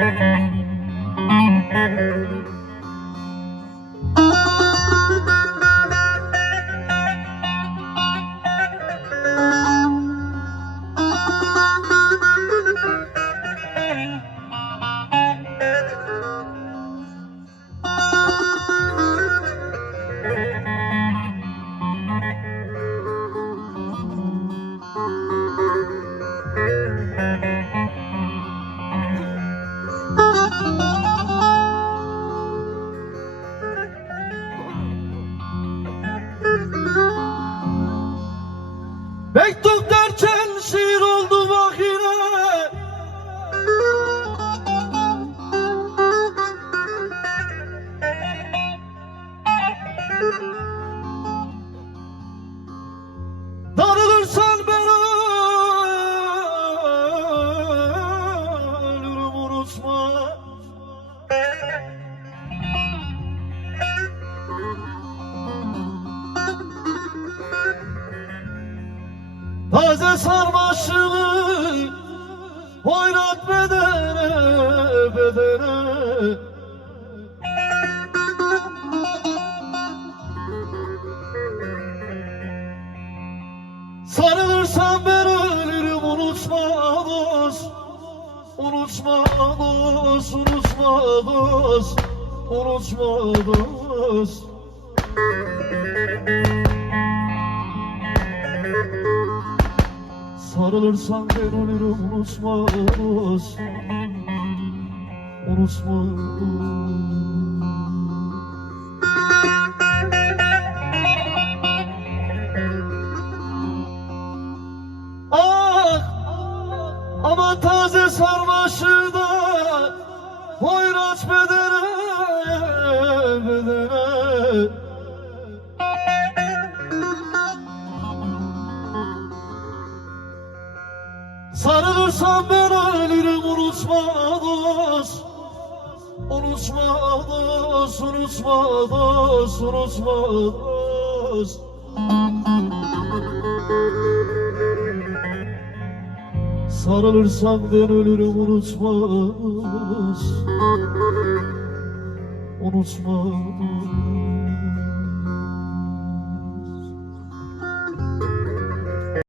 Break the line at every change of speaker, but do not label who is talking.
Thank you. Thank you. Sarmaşığı Oynat bedene bedene. Sarılırsan ben ölürüm unutma dost. Unutma dost, unutma dost. Unutma dost Sarılırsan ben ölürüm unutma Unutma Ah! Aman taze sarmaşı da Hoyrat bedene Sarılırsan ben ölürüm unutma dost. Unutma dost, unutma dost, unutma dost. Sarılırsan ben ölürüm unutma dost. Unutma dost